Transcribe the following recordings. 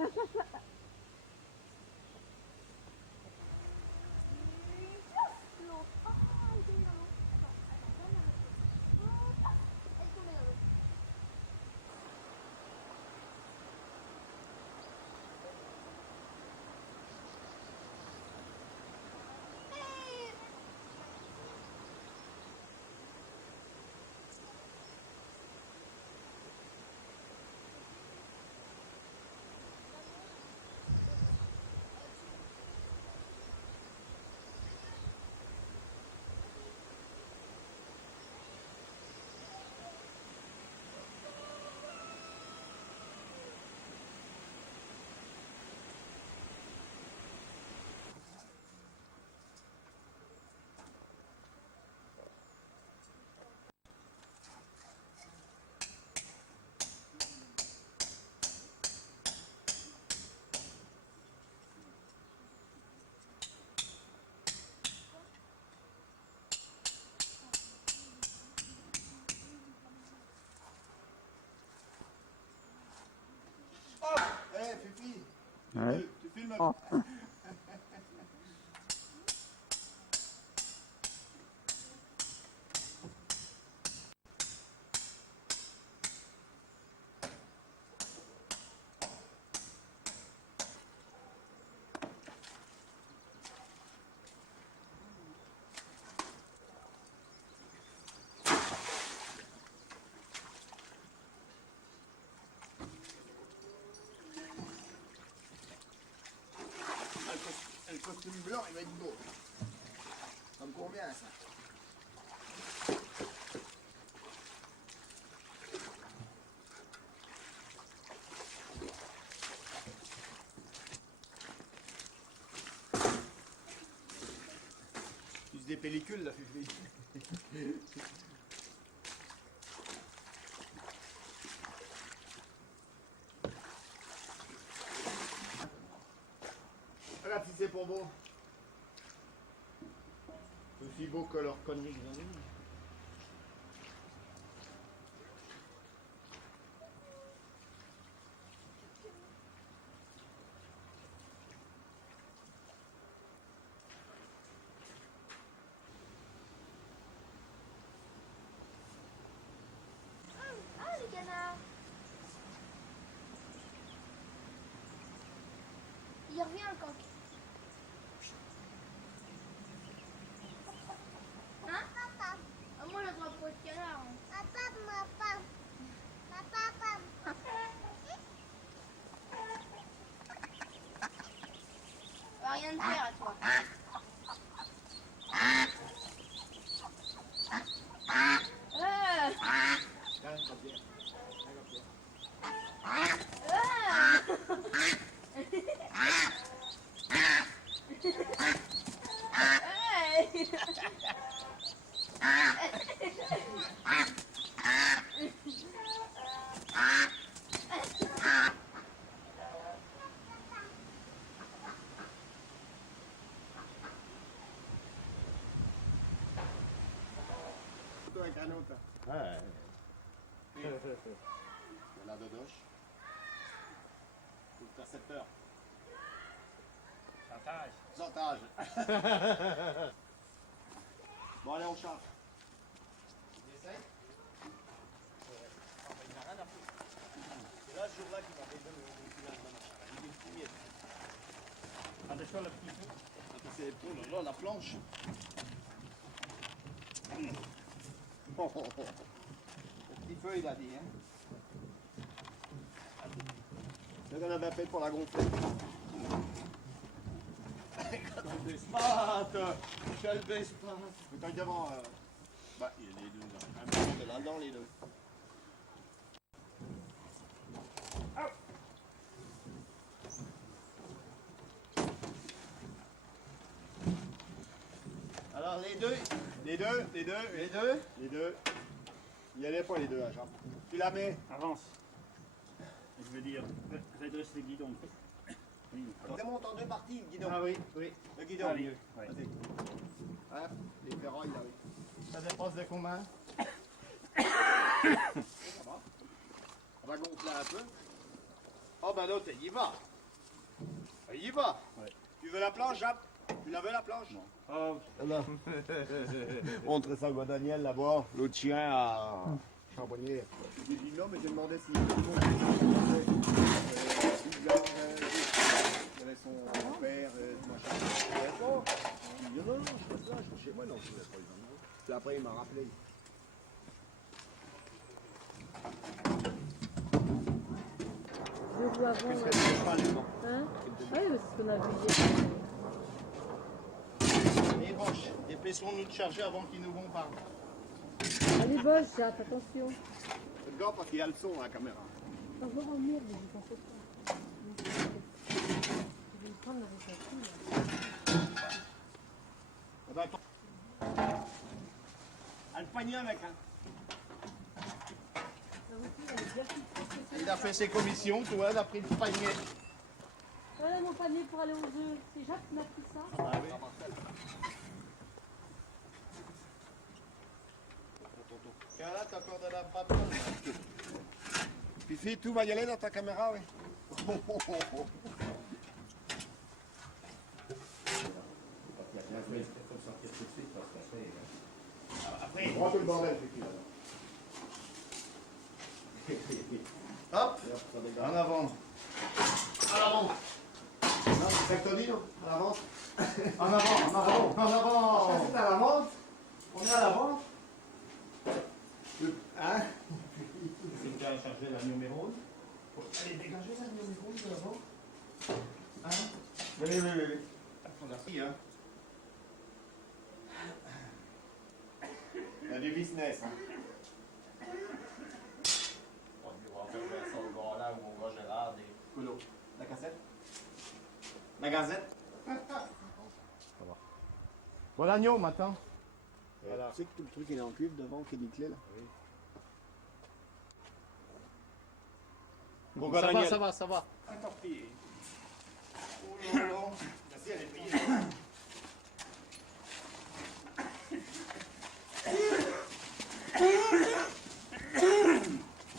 L'eau. Oh, elle est tombée dans l'eau. Attends, donne-moi l'eau. Oh, tac, elle est tombée dans l'eau. Ouais. Tu filmes Oh. Le costume blanc, il va être beau. Ça me convient, ça. Plus des pellicules, là. Regarde si c'est pas beau. C'est aussi beau que leur connerie qu'ils ont dit. Ah, les canards. Il revient le coq. Hein? Papa. Ah, moi, je vois pas de canard. Papa. Ça va rien te faire à toi. Ouais. La dodoche. Le percepteur. Chantage. Bon, allez, on charge. Là, je vois qu'il va déjà me attention, le petit feu. Attends, c'est tout, là, la planche. Le petit feu, il a dit, hein. C'est ce qu'on avait fait pour la gonfler. Je le baisse pas. Mais tant qu'avant, bah, il y a les deux là. Un peu de là-dedans, les deux. Alors les deux. Il y allait pas les deux, hein, Jean. Tu la mets. Avance. Je veux dire, redresse le guidon. On démonte en deux parties, le guidon. Ah oui, oui. Le guidon. Ah oui, mieux. oui. Vas-y. Hop, les ferrailles là, oui. Ça dépasse de combien? Ça va. On va gonfler un peu. Oh ben l'autre, il y va. Il y va. Tu veux la planche, Jap? Tu la veux la planche? Oh, Montre ça à Daniel là-bas. L'autre chien à Charbonnier. J'ai dit non, mais j'ai demandé si. Son père, machin. Non, non, je fais ça, je suis chez moi, non, je ne pas. Puis après, il m'a rappelé. Deux roues avant. Tu fais le cheval devant. Hein? Ah oui, c'est ce qu'on a vu hier. Et Bosch, dépêchons-nous de charger avant qu'ils nous bombardent. Allez, Bosch, Jap, attention. Faites gaffe parce qu'il y a le son à la caméra. Oh, oh merde, j'y pensais pas. Je vais le prendre avec son cul, là. Elle panier avec, hein. La voiture, elle est bien plus propre que Il celle-là. a fait ses commissions, tu vois, il a pris le panier. Voilà mon panier pour aller aux œufs. C'est Jacques qui m'a pris ça. Là, t'as encore de la pâte. Fifi, tout va y aller dans ta caméra, oui. Après, prends tout le bordel, Fifi, là. Hop, en avant. À l'avant. Non, c'est ça que t'as dit, non? À l'avant. En avant, en avant, en avant. C'est à l'avant. On est à l'avant. Hein? C'est que tu as chargé la numéro. Allez, dégagez la numéro de l'avant. Hein? Oui. Merci, hein. Il y a du business, hein. On va faire ça au bord là où on voit Gérard et Colo. La cassette? La gazette? Bon l'agneau maintenant. Voilà. Tu sais que tout le truc il est en cuivre devant, qu'il y a des clés là. Oui. Bon, ça va. encore pire. Oh non, non. Merci, elle est payée.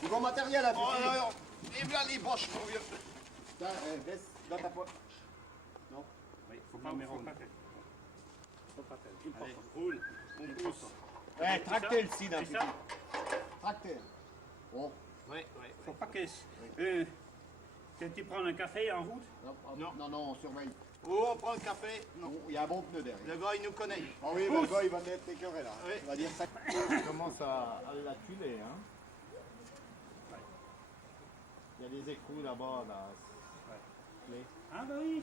Du bon matériel à oh, non, et voilà les broches, mon vieux. Tiens, reste dans ta poche. Non. Oui, faut pas faire. Allez, roule, on pousse. Tractez le cidre, C'est Fifi. ça? Tractez. Bon. Oui. Faut pas que tu prends un café en route? Non, on surveille. Oh, on prend le café. Non, il y a un bon pneu derrière. Le gars, il nous connaît. Ah oui, le gars, il va être écœuré là. Oui. On va dire ça. On commence à la tuer, hein. Il y a des écrous là-bas, là. Ah bah oui.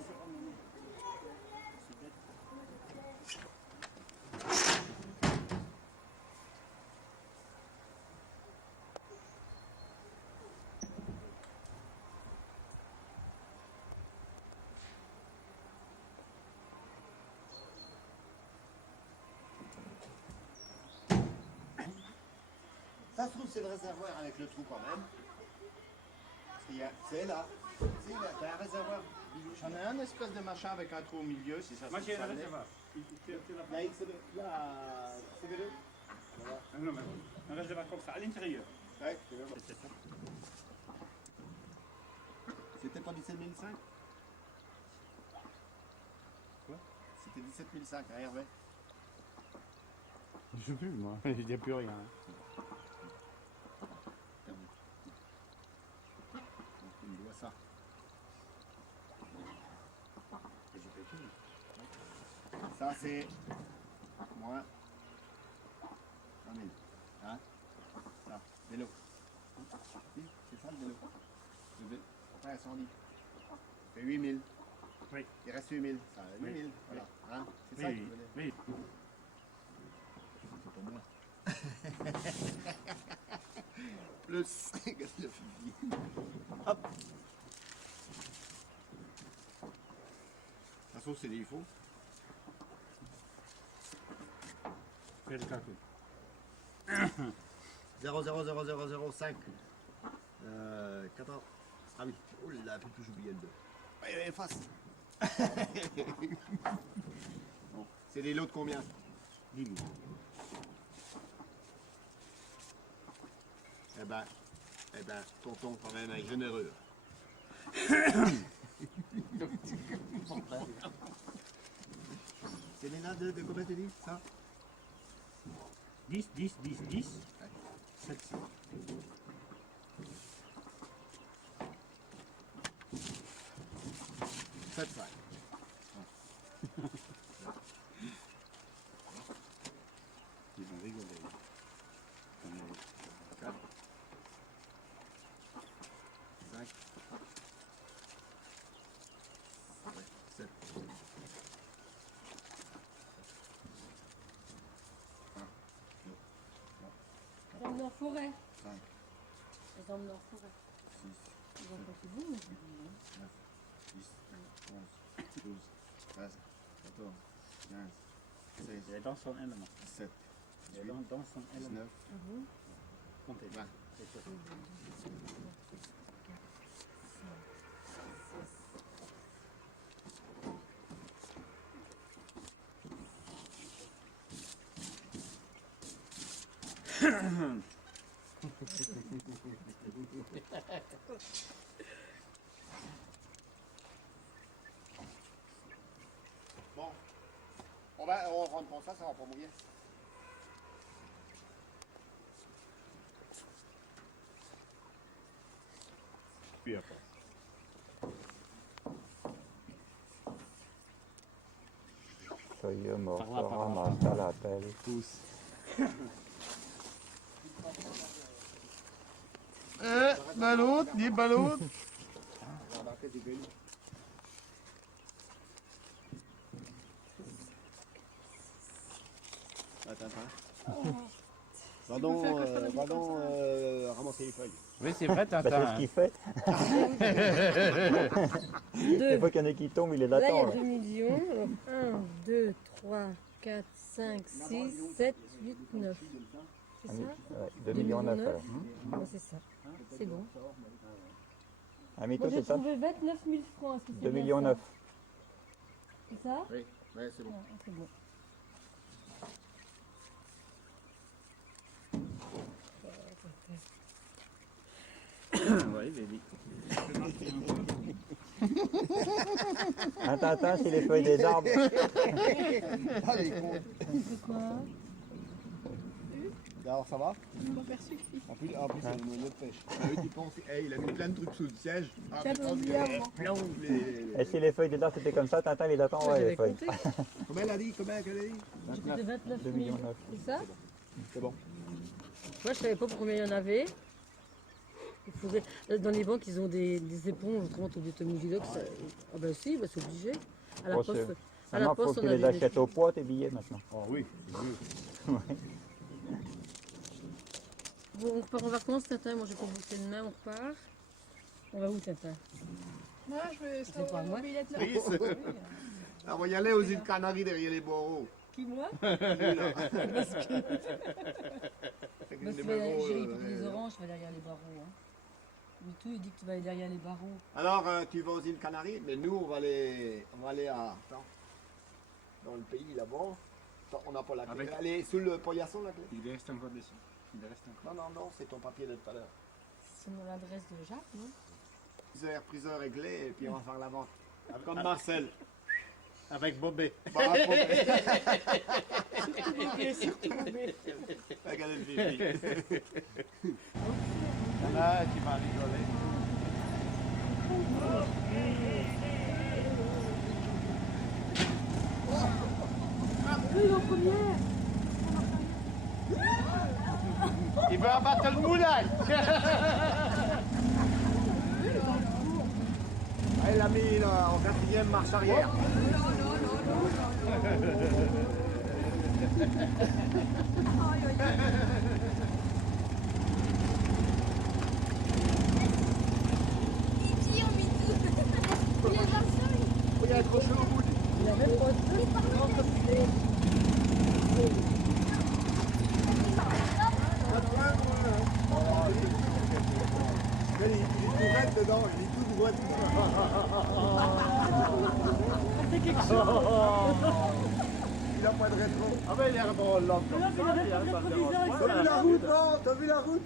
Ça se trouve, c'est le réservoir avec le trou quand même. C'est là. C'est là, t'as un réservoir. J'en ai un espèce de machin avec un trou au milieu, si ça se Moi j'ai un trouve. réservoir. La XL, la CV2. Voilà. Non, mais un réservoir comme ça, à l'intérieur. Ouais, tu veux voir. C'était pas 17 500? Quoi? C'était 17 500, Hervé. Je sais plus, moi, je dis plus rien. Tu me dois ça. Et je fais tout. Ça, c'est moins 100 000. Hein? Ça, vélo. C'est ça le vélo. Le vélo. Ouais, 100 000. Ça fait 8 000. Oui. Il reste 8 000. Ça, 8 000. Voilà. Hein? C'est ça? Oui. Le steak de Fifi. Hop. De toute façon, c'est des faux. Fais le calcul. 0,00005. 14. Ah oui. Oh là là, j'ai oublié le 2. Face. Bon. C'est des lots de combien? 10 000. Eh ben, tonton, quand même, est généreux. C'est Milan de combien tu dis ça 10, 10, 10, 10. 7, 7, 5. Ils ont rigolé. Comme les- 7. Dans la forêt. 5. Dans la forêt. Il est dans son élément. 7, Il est dans son 19, élément. comptez, 20. Bon, on va prendre ça, ça va pas mourir. Puis après. Soyeux mort, ça l'appelle. Pousse. Ballon, des ballons. Pardon, ramasser les feuilles. Oui, c'est vrai, C'est Tintin. ce qu'il fait. Des fois qu'il y en a qui tombent, il est Là, il y là-dedans. a 2 millions. 1, 2, 3, 4, 5, 6, 7, 8, 9. C'est ça 2 millions 9. Ouais, c'est ça. C'est bon. Un mytho, Moi, j'ai c'est ça trouvé 29 000 francs. Est-ce que c'est 2 bien millions ça 9. C'est ça Oui, c'est bon. C'est bon. Attends, c'est les feuilles des arbres. Alors ça va En plus, c'est une autre pêche. Bah oui, tu penses, il a mis plein de trucs sous le siège. Ah, je pense qu'il Et si les feuilles des arbres étaient comme ça, Tintin, il attend, ouais, les J'avais feuilles. compté. Combien elle a dit Combien elle a dit 29. C'était 29 2 000. millions 9. C'est ça C'est bon. Moi, je savais pas combien il y en avait. Il faudrait... Dans les banques, ils ont des éponges. Comment tu obligé de te mouiller là que ça... Ah ben si, bah, c'est obligé. À la Bon, poste, c'est- à la Maintenant, il faut poste, que on tu avait les des... achètes au poids, tes billets, maintenant. Oh oui, c'est mieux. Bon, on repart en vacances, Tintin. Moi, j'ai pas bossé demain, on repart. On va où, Tintin? Moi, je veux C'est pas moi. Brice On va y aller aux îles Canaries derrière les Boros. Qui, moi? Moi, si tu vas gérer porter des oranges, tu vas derrière les barreaux. Hein. Mais tout, il dit que tu vas aller derrière les barreaux. Alors, tu vas aux îles Canaries, mais nous, on va aller dans le pays d'abord. On n'a pas la clé. Aller sous le poillasson là. Il reste encore dessus. Il reste encore. Non, c'est ton papier de tout à l'heure. C'est mon adresse de Jacques, non? C'est priseur réglé et puis on va faire l'avant. Avec- Comme Marcel. Avec Bobé. Regardez le bébé. Là, tu vas rigoler. Eux, ils sont en première. Ils sont en marche arrière. Il veut abattre le moulin. Elle a mis la gardienne marche arrière. Ici, on met tout. Les Vincent, Il a même pas deux grand comme il est. Pas de point, moi. Regarde, il est tout raide dedans, il est tout droit dedans. C'est quelque chose. Il a pas de rétro. Ah ben il est bon, là. Mais non, mais il a même pas de rétroviseur. T'as vu la route, non? T'as vu la route?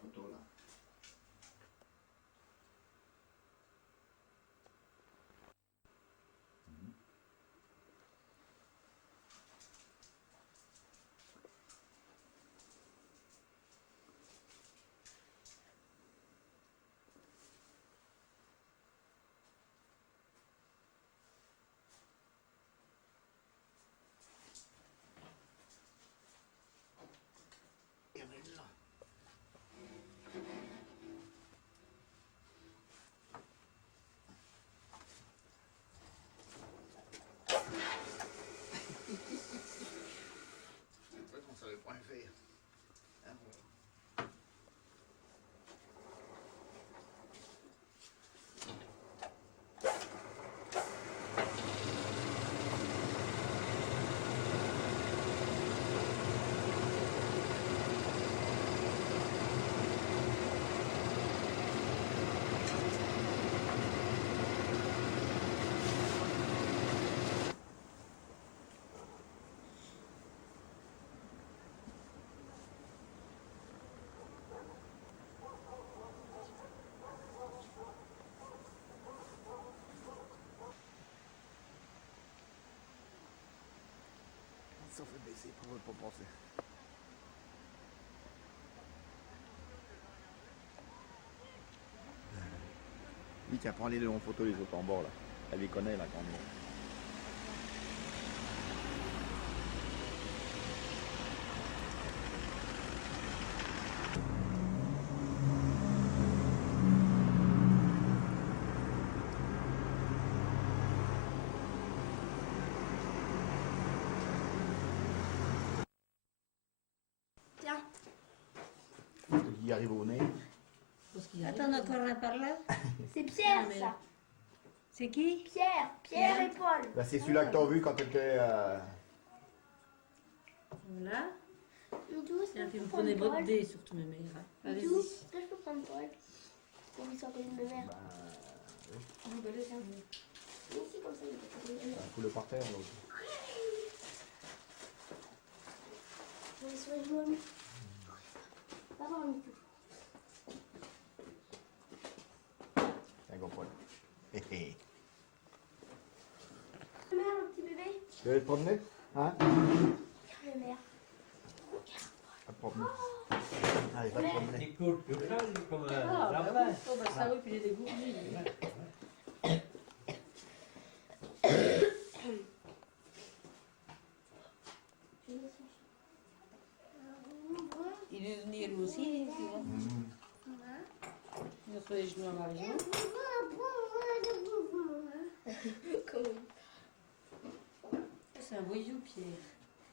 photo là. C'est vrai qu'on savait pas faire. Hein, voilà. Ça fait baisser pour ne pas penser. Lui qui apprend les deux en photo les autres en bord là. Elle les connaît là quand même. Tiens. Il arrive au nez. Attends, encore un par là. C'est Pierre, ça. C'est qui? Pierre et Paul. Là, c'est celui-là que t'as vu quand t'étais. Voilà. Midou, est-ce Tiens, que puis je vous peux prenez prendre votre Paul? dé, surtout, mes mères. Allez-y. Midou, est-ce que je peux prendre Paul? Pour qu'il soit comme une mère. Ici, comme ça, il peut prendre une mère. Faut le parterre l'autre. Je vais sur les genoux. Pas voir Midou. Tiens, go Paul. Hé hé. Mère, le petit bébé. Tu veux te promener? Hein? Regarde le mère. Va te promener. Allez, va te promener. Il court tout seul comme un Ah, bah lapin. ouais. Oh, bah ça, oui, puis il est dégourdi. Il est venu lui aussi, tu vois. Il a fait les genoux à Marie-Jo. C'est un voyou, Pierre.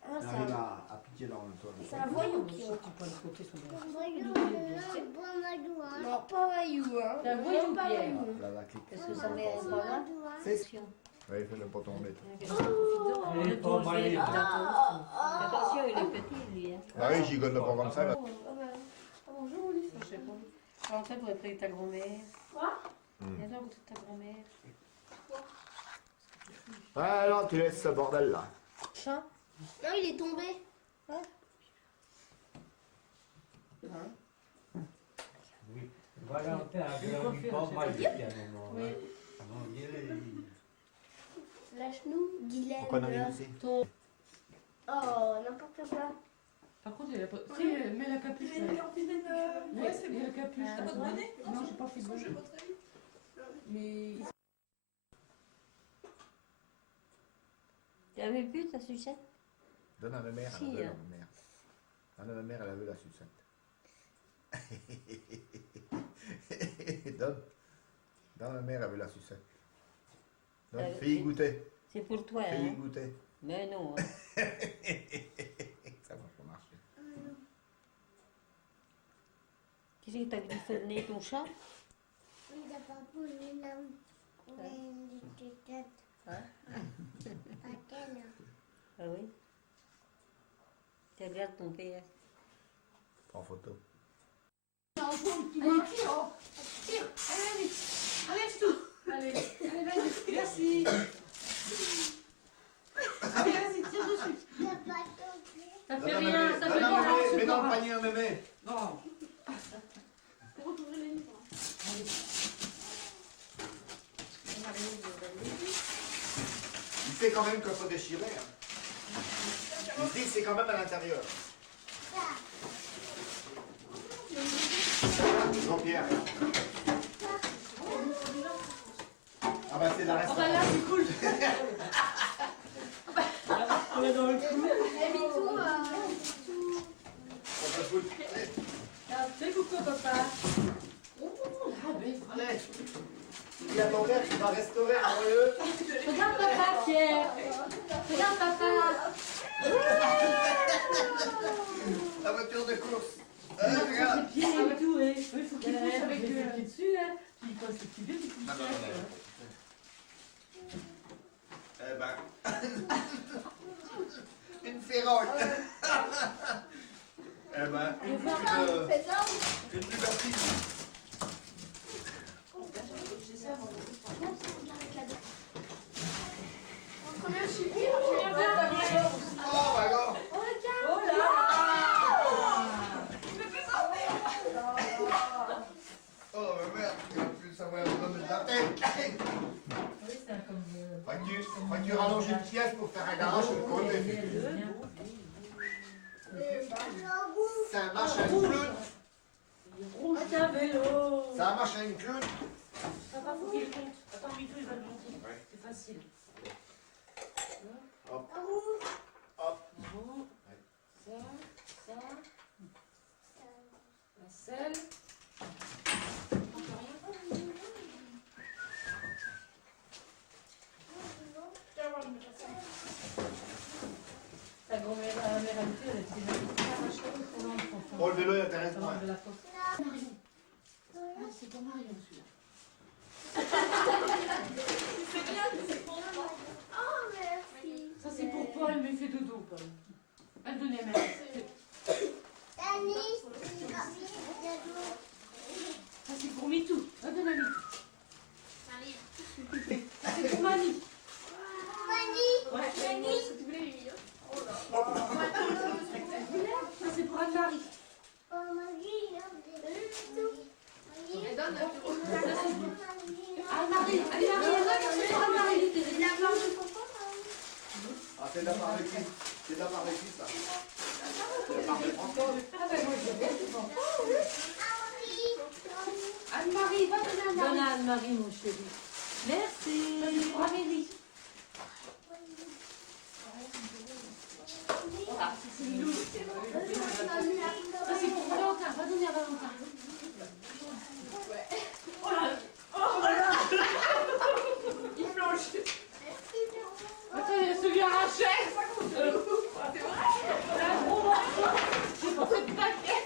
Ah, Il c'est arrive un- à piquer dans le toit. c'est un voyou, Tu Pierre. peux le côté son bon. Non, pas voyou, hein. C'est un voyou, Non, pas Pierre. voyou. Là, la clique. Est-ce que ça met pas là? C'est. Oui, fais-le pas tomber. On est pas tombé mal. bientôt. Attention, il est petit, lui. Hein. Ah oui, j'y le pas comme ça. Là. Bonjour, Ulysse. Je sais pas. En fait, pour être avec ta grand-mère. Quoi? Viens donc avec ta grand-mère. Ah non, tu laisses ce bordel là. Chat. Non, il est tombé. Oui. Valentin a grandi pas mal depuis un moment. Oui. Hein. On dirait. Lâche-nous, Guylaine. Pourquoi on arrive ici? Ton... Oh, n'importe quoi. Par contre, il a pas... Si, mets la capuche. Ouais, c'est bien la capuche. T'as pas de bonnet? Non, j'ai pas fait de bonnet. Mais... Tu avais vu ta sucette? Donne à ma mère, Si, elle a hein. ma mère. Donne à ma mère, elle a vu la sucette. Donne. Donne à ma mère, elle a vu la sucette. Donne, fais-y goûter. C'est pour toi, Fais-y hein? goûter. Mais non. Hein. Ça va pas marcher. Qu'est-ce que t'as griffé le nez, ton chat? Il n'a pas voulu la tête. Hein? Pas qu'elle. Ah oui? Tu regardes ton père. Prends photo. Allez, tire, tire, allez, vite, allez, tout. Allez, allez, vas-y, merci. Allez, vas-y, tire dessus. Ça fait rien, ça fait rien. Mets dans le panier à mémé. Non. trop d'ouvrir les livres. Il sait quand même qu'il faut déchirer. Hein. Il dit que c'est quand même à l'intérieur. Non, Pierre. Ah bah c'est la Ah reste. bah là, c'est cool. On est dans le coup. Et Mitou, On peut foutre. Allez. Fais coucou, papa. Allez. Il y a ton père qui va restaurer un moelleux. Regarde papa, Pierre. Regarde papa. La voiture de course. Regarde. Les pieds et tout, et il faut qu'il pousse avec les pieds dessus, là. Puis il passe les petits pieds, puis il Non, non, non. Eh ben. Une féroce. Eh ben, une plus bâtisse. combien je suis pire, je viens voir. Oh, my God. Oh, regarde. Oh là. Oh, mais merde. Il va plus savoir le nom de la tête. Oui, c'est un comme... Faut que tu rallonges une pièce pour faire un garage sur le côté. C'est un machin de clown. C'est un vélo. C'est un machin de clown. Papa, faut qu'il compte. Attends, Mitou, il va le monter. C'est facile. Hop. Bon. Ça, ça. La selle. Ta grand-mère, la mère habituée, elle était arrachée pour l'enfant. Oh, le vélo, il intéresse Ça moins. va de la force. Ah, c'est pour Marion, celui-là. C'est bien, c'est pour moi. Oh, merci. Ça, c'est pour Paul, mais il fait dodo, Paul. Elle donnait même. Ça, c'est pour Mitou. Elle donne à Mitou. Ça, c'est pour Mani. Ouais. Ça, c'est pour Anne-Marie. Anne-Marie, c'est pour Anne-Marie. Ah, c'est de la part de qui? C'est de la part de qui, ça? C'est de la part de François. Ah ben moi, je vais, c'est bon. Anne-Marie, va donner à Anne-Marie. Donne à Anne-Marie, mon chéri. Merci. Ça, c'est pour Amélie. Voilà, c'est Milou. Ça, c'est pour Valentin. Va donner à Valentin. Oh là. Oh là. Il flanche. Attends, il y a celui arraché. C'est vrai. Un gros morceau. J'ai pas fait de paquet.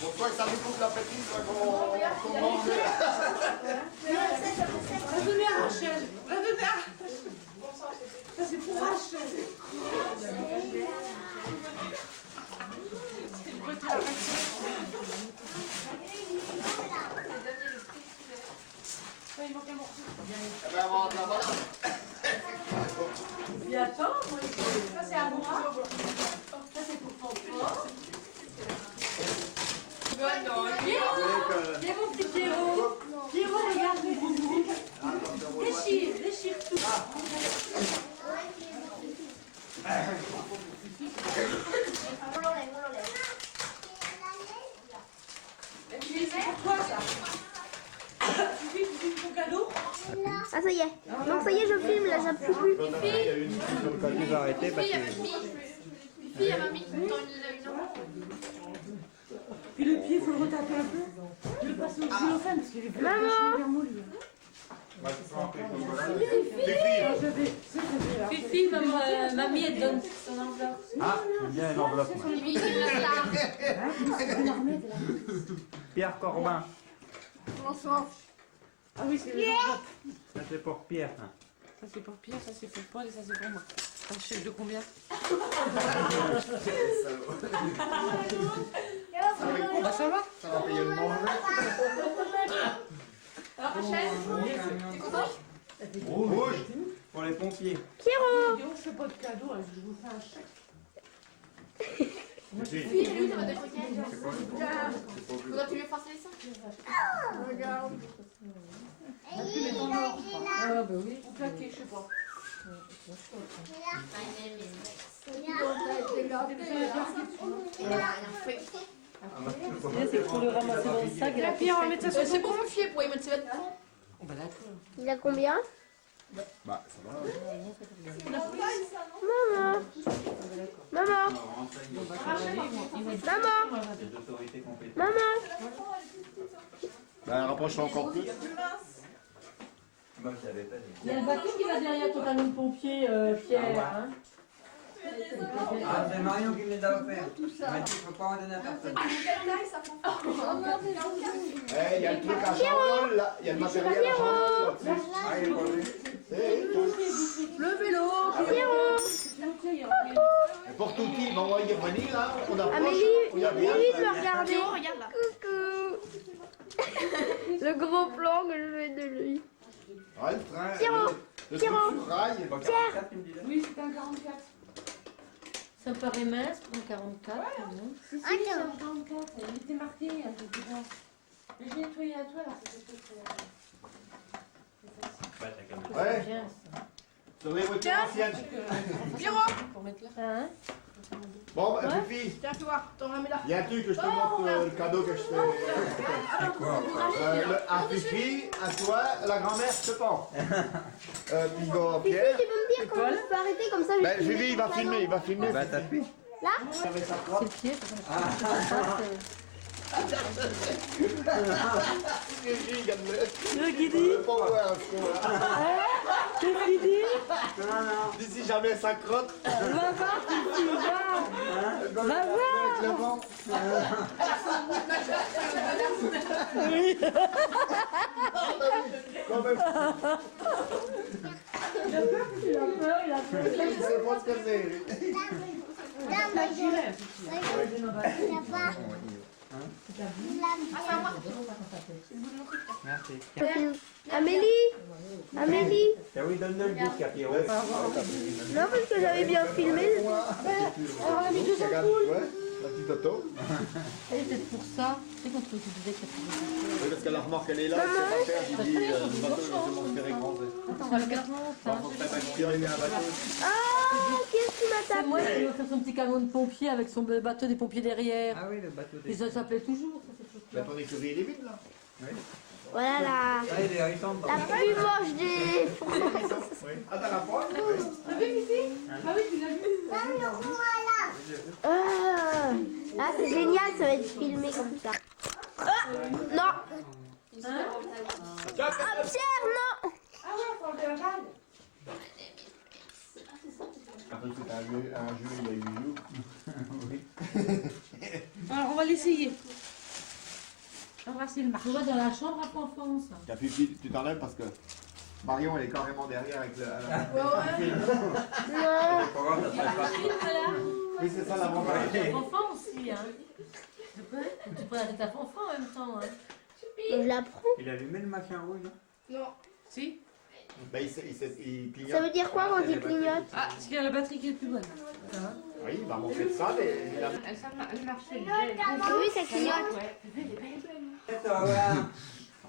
Bon, toi, ça lui coupe l'appétit, toi, qu'on mange. Va donner à Rachel. Va donner à Rachel. Ça, c'est pour Rachel. C'est le côté à Rachel. Il manque un morceau. Eh ben, on va là-bas. Et attends, moi, ça c'est à moi. Ça c'est pour François. Pierrot, viens mon petit Pierrot. Pierrot, regarde mes boubous. Déchire, déchire tout. C'est pour toi ça. Tu filmes ton cadeau? Ah, ça y est. Non, ça y est, je filme, là, j'appuie plus. Il y a une Quand tu vas arrêter, parce que... Fille, elle m'a mis dans une heure. Puis le pied, il faut le retaper un peu. Je le passe au xylophone parce qu'il est vachement bien molli. Fifi, mamie, elle donne son enveloppe. Ah, bien une enveloppe. moi. Pierre Corbin. Bonsoir. Ah oui, c'est les enveloppes. Ça c'est pour Pierre. hein. Ça c'est pour Pierre, ça c'est pour Paul et ça c'est pour moi. Un chèque de combien? Bah ça va. Ça va payer le manger. Alors, Rachel, t'es contente? Rouge. Pour les pompiers. Je fais pas de cadeau, hein, je vous fais un chèque. Moi je Si. Fille, ça va des coquillettes. Faudra que tu lui fasses les seins. Regarde. Ah bah oui. Ou plaqué, je sais pas. C'est pour le ramasser dans le sac. La pierre, on va mettre ça sur C'est pour me fier pour y mettre ses vêtements. Oh bah d'accord. Il a combien? Bah, ça va. Maman. Maman. Maman. Les autorités compétentes. Maman. Bah, rapproche-toi encore plus. Moi, je l'avais pas dit. Il y a le bateau qui va derrière ton camion de pompier, Pierre. Hein. Ah, c'est Marion qui me les a offerts. Elle m'a dit, je peux pas en donner à personne. Eh, il y a le truc à chandelle là. Il y a le matériel à chandelle là-dessus. Ah, il est pas venu. Le vélo. Et pour tout qui, on va y revenir là. On approche. Amélie, On y a bien. Lily veut regarder. Regarde là. Coucou. Le gros plan que je fais de lui. Ouais, le train. Pierrot, Le Pierrot. truc sur rail. Pas 44, tu me dis là. Oui, c'est un 44. Ça me paraît mince pour un 44. Si, c'est un 44. Il était marqué, un peu plus grand. Mais je l'ai nettoyé à toi là, c'est tout. Ouais, t'as qu'à mettre. Ouais, Bien ça. sur les voitures anciennes. Pour mettre là. Hein? Bon, bah, Fifi, Tiens, tu vois, t'en remets là. il y a un truc que je te montre, le cadeau que je t'ai. À Fifi, à toi, la grand-mère, je te pense. Puis go, Fifi, Pierre. tu peux me dire comment je peux arrêter comme ça? Ben, Fifi, il va filmer, il va filmer. Bah, t'appuies. Avec sa C'est crotte. le pied. Fifi, regarde-le. Le guidi. Je peux pas voir ce qu'on a. Le guidi. D'ici jamais sa crotte. Va voir, Fifi, va. Va voir. Avec le vent. Oui. Quand même, Il a peur, il a peur. il sait pas ce que c'est. Merci. Amélie. Amélie. Ah oui, donne-le le disque à Pierrot. Non, parce que j'avais bien filmé. Regarde, ouais, la petite auto. Elle est peut-être pour ça. C'est quand tu disais que ça pouvait. Oui, parce que la remorque, elle est là, elle sait pas faire. J'ai dit, le bateau, je vais mon ferré grand. Attends, on va le mettre là. Faut que t'aies tiré un bateau. Ah, qu'est-ce qui m'a C'est tapé? moi qui vais faire son petit camion de pompier avec son bateau des pompiers derrière. Ah oui, le bateau Et des. ça s'appelait toujours, ça, cette chose-là. Mais ton écurie, il est vide, là. Voilà la Ah, il est hérissant. plus moche des... Oui. Ah, t'as la poêle? Ah oui, tu l'as vu. Ah, c'est génial, ça va être filmé comme ça. Non. Ah, Pierre, non. Ah ouais, faut enlever la balle. Après, c'est un jeu, il y a 8 jours. Alors, on va l'essayer. Embrasser le marché. Je vois dans la chambre à enfance. T'as Fifi, tu t'enlèves parce que Marion, elle est carrément derrière avec le. Non. Oui, c'est ça l'avantage. Enfant aussi, hein. Tu peux la tête à enfant en même temps, hein. Je la prends. Il a allumé le machin rouge, non? Non. Si. Ben, il clignote. Ça veut dire quoi quand il clignote? Ah, parce qu'il y a la batterie qui est plus bonne. Ça va. Oui, il va monter de ça, mais. Elle marchait. Oui, ça clignote.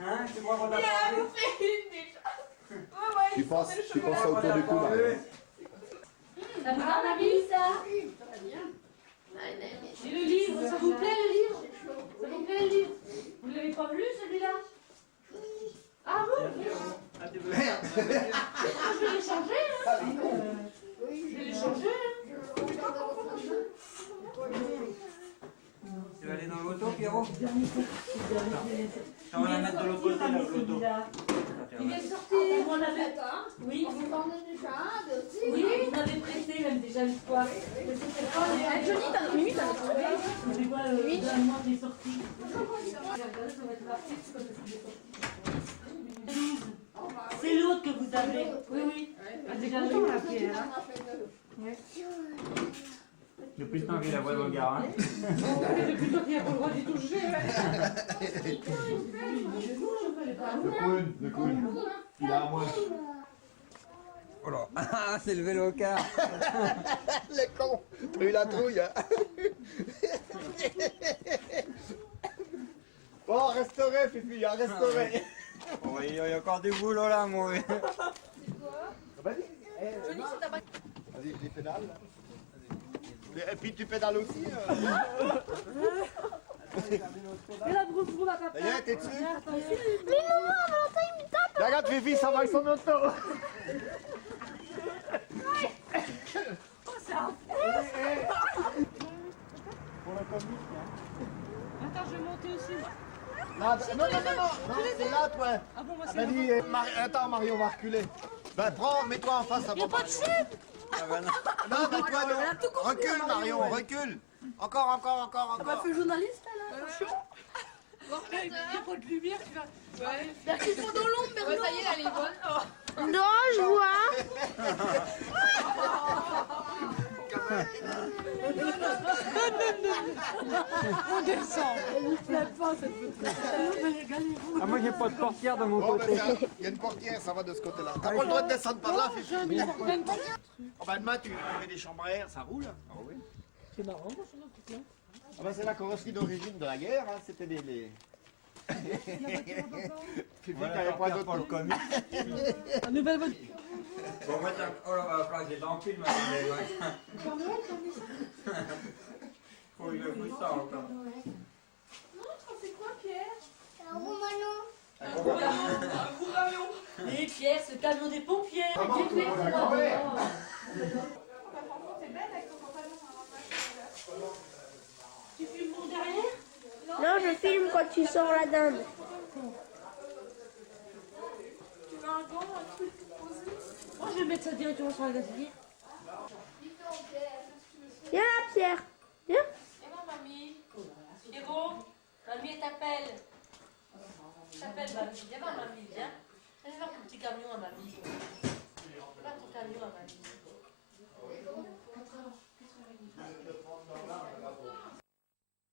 Hein? Tu crois qu'on a parlé? Tu passes ça autour du cou, Marion. Ça vous va, mamie, ça? Et le livre, ça vous plaît le livre? Ça vous plaît le livre? Vous l'avez pas lu celui-là? Ah bon? Ah, tu veux? Merde! Je vais les changer, hein? Je vais les changer, hein? Tu vas aller dans l'auto, Pierrot? On va la mettre de l'autre côté, là, l'auto. Il vient de sortir. On l'avait pas. Oui. Oui, vous m'avez prêté même déjà une fois. Mais c'était pas Johnny, t'as Mimi, t'as trouvé. c'est quoi le moment des sorties? C'est l'autre que vous avez. Oui, oui. Déjà le temps, la pierre. Depuis le temps qu'il a voix dans le garage. Depuis toi qui n'as pas le droit d'y toucher. Le coude. Il a à moi. Oh là. Ah, c'est le vélo car. Le con! T'as eu la trouille, hein? Bon, restauré, Fifi, hein, restauré. Oh, il y a encore du boulot là, moi. Vas-y. Vas-y, les pédales. Là. Et puis tu pédales aussi. Et la brousse-boule à papa. D'ailleurs, t'es dessus. Mais maman, Valentin, il me tape. Regarde, Fifi, ça va avec son auto. Pour la comique, hein. Attends, je vais monter aussi. Non, non, c'est là, toi. Ah bon, moi c'est Vas-y, attends, Mario, on va reculer. Ben, prends, mets-toi en face à moi. pas de chute. Ah bah non. Non, mais toi, non. Recule, Mario, recule. Encore. Feu journaliste, là. Il n'y a pas de lumière, tu vas... Ouais. Il faut dans l'ombre, mais Ça y est, elle est bonne. Non, je vois. On descend. Ah, moi j'ai pas de portière de mon Bon, ben, côté. il y a une portière, ça va de ce côté-là. T'as pas le droit de descendre par là, Fifi. Oh, ben, demain, tu mets des chambres à air, ça roule. Ah oui. C'est marrant, moi, je Ah ben, c'est la carrosserie d'origine de la guerre, hein. C'était les... Fifi, t'avais pas d'autre pour le comique. La nouvelle voiture. Bon, moi, oh là, va falloir que j'ai l'empile maintenant. Faut que je pousse ça encore. c'est quoi, Pierre? Un gros Manon. Un gros camion. Et Pierre, ce camion des pompiers. Ah, bon, Dites-les, bon, c'est d'accord, moi. ouais. C'est belle avec ton pantalon. Tu filmes mon derrière? Non, je filme quand tu sors la dinde. Tu veux un gant, un truc posé? Moi, je vais mettre ça directement sur la gazinière. Viens là, Pierre. Viens. Et moi, mamie. Pierrot, mamie, elle t'appelle. T'appelle, mamie. Viens voir, mamie, viens. Viens voir ton petit camion à mamie. Viens voir ton camion à mamie.